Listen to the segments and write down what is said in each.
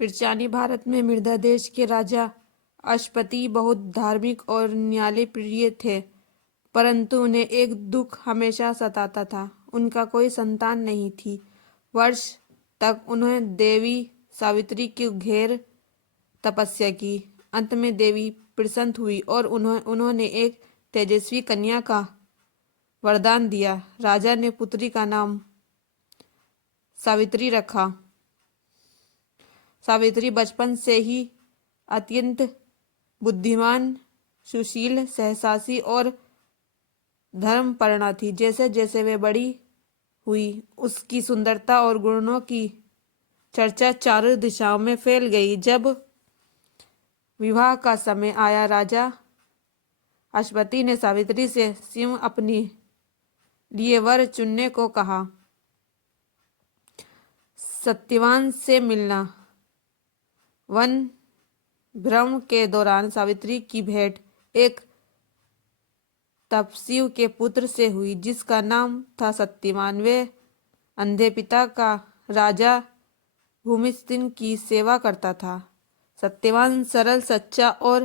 पिरचानी भारत में मृधा देश के राजा अश्वपति बहुत धार्मिक और न्याय प्रिय थे, परंतु उन्हें एक दुख हमेशा सताता था। उनका कोई संतान नहीं थी। वर्ष तक उन्होंने देवी सावित्री की घेर तपस्या की। अंत में देवी प्रसन्न हुई और उन्होंने एक तेजस्वी कन्या का वरदान दिया। राजा ने पुत्री का नाम सावित्री रखा। सावित्री बचपन से ही अत्यंत बुद्धिमान, सुशील, साहसी और धर्मपरायण थी। जैसे जैसे वे बड़ी हुई, उसकी सुंदरता और गुणों की चर्चा चारों दिशाओं में फैल गई। जब विवाह का समय आया, राजा अश्वपति ने सावित्री से स्वयं अपने लिए वर चुनने को कहा। सत्यवान से मिलना। वन भ्रमण के दौरान सावित्री की भेंट एक तपस्वी के पुत्र से हुई, जिसका नाम था सत्यवान। वे अंधे पिता का राजा भूमिष्ठिन की सेवा करता था। सत्यवान सरल, सच्चा और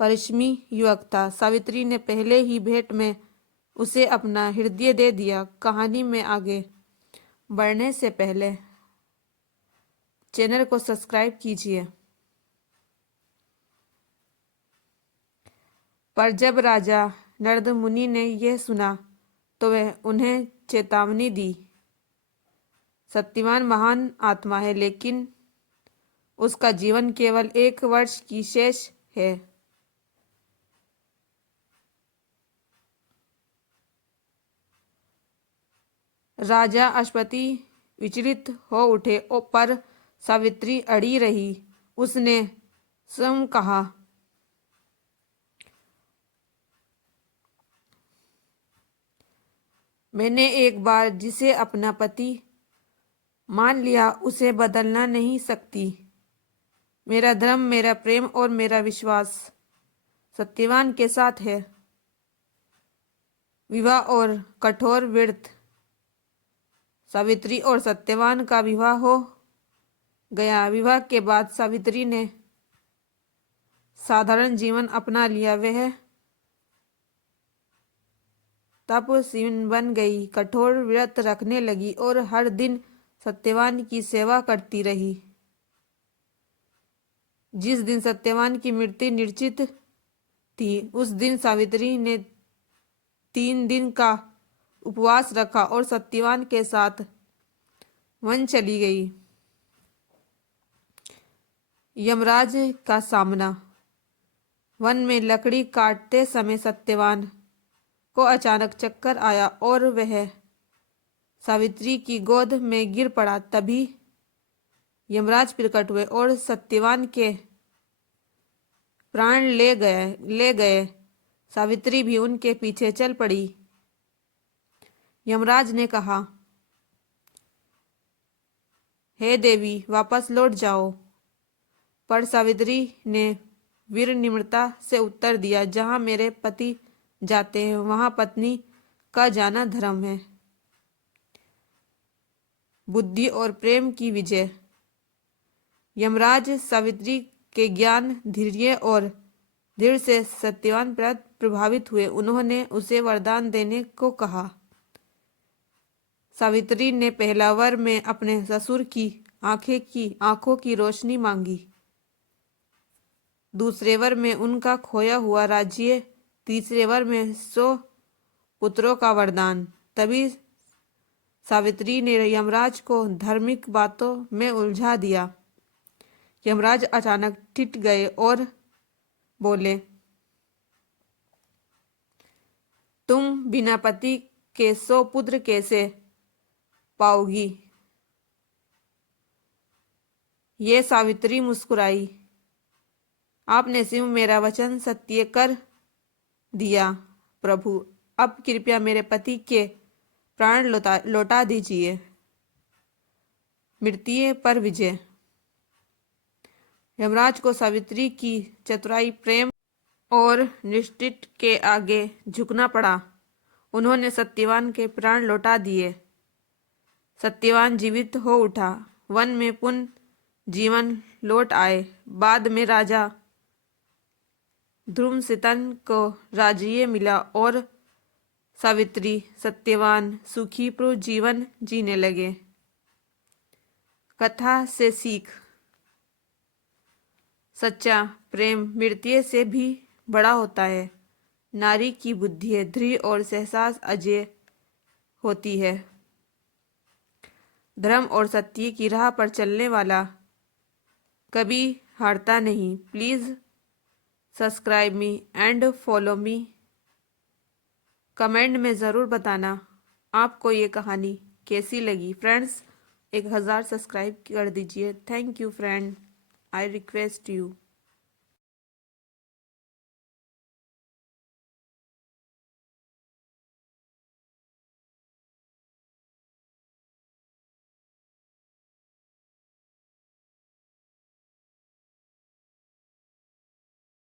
परिश्रमी युवक था। सावित्री ने पहले ही भेंट में उसे अपना हृदय दे दिया। कहानी में आगे बढ़ने से पहले चैनल को सब्सक्राइब कीजिए। पर जब राजा नारद मुनि ने यह सुना तो वह उन्हें चेतावनी दी। सत्यवान महान आत्मा है, लेकिन उसका जीवन केवल 1 वर्ष की शेष है। राजा अश्वपति विचलित हो उठे, पर सावित्री अड़ी रही। उसने स्वयं कहा, मैंने एक बार जिसे अपना पति मान लिया, उसे बदलना नहीं सकती। मेरा धर्म, मेरा प्रेम और मेरा विश्वास सत्यवान के साथ है। विवाह और कठोर व्रत। सावित्री और सत्यवान का विवाह हो गया। विवाह के बाद सावित्री ने साधारण जीवन अपना लिया। वह तपस्विनी बन गई, कठोर व्रत रखने लगी और हर दिन सत्यवान की सेवा करती रही। जिस दिन सत्यवान की मृत्यु निश्चित थी, उस दिन सावित्री ने 3 दिन का उपवास रखा और सत्यवान के साथ वन चली गई। यमराज का सामना। वन में लकड़ी काटते समय सत्यवान को अचानक चक्कर आया और वह सावित्री की गोद में गिर पड़ा। तभी यमराज प्रकट हुए और सत्यवान के प्राण ले गए। सावित्री भी उनके पीछे चल पड़ी। यमराज ने कहा, हे देवी, वापस लौट जाओ। पर सावित्री ने विनम्रता से उत्तर दिया, जहां मेरे पति जाते हैं, वहां पत्नी का जाना धर्म है। बुद्धि और प्रेम की विजय। यमराज सावित्री के ज्ञान, धैर्य और दृढ़ से सत्यवान प्रभावित हुए। उन्होंने उसे वरदान देने को कहा। सावित्री ने पहला वर में अपने ससुर की आंखों की रोशनी मांगी। दूसरे वर में उनका खोया हुआ राज्य। तीसरे वर में 100 पुत्रों का वरदान। तभी सावित्री ने यमराज को धार्मिक बातों में उलझा दिया। यमराज अचानक टिट गए और बोले, तुम बिना पति के 100 पुत्र कैसे पाओगी? ये सावित्री मुस्कुराई। आपने सिंह मेरा वचन सत्य कर दिया प्रभु। अब कृपया मेरे पति के प्राण लौटा दीजिए। मृत्यु पर विजय। यमराज को सावित्री की चतुराई, प्रेम और निष्ठा के आगे झुकना पड़ा। उन्होंने सत्यवान के प्राण लौटा दिए। सत्यवान जीवित हो उठा। वन में पुनः जीवन लौट आए। बाद में राजा धर्मसितन को राज्य मिला और सावित्री सत्यवान सुखीपूर्ण जीवन जीने लगे। कथा से सीख। सच्चा प्रेम मृत्यु से भी बड़ा होता है। नारी की बुद्धि दृढ़ और सहसा अजय होती है। धर्म और सत्य की राह पर चलने वाला कभी हारता नहीं। Please subscribe me and follow me. Comment में ज़रूर बताना आपको ये कहानी कैसी लगी। फ्रेंड्स 1000 सब्सक्राइब कर दीजिए। Thank you friend, I request you.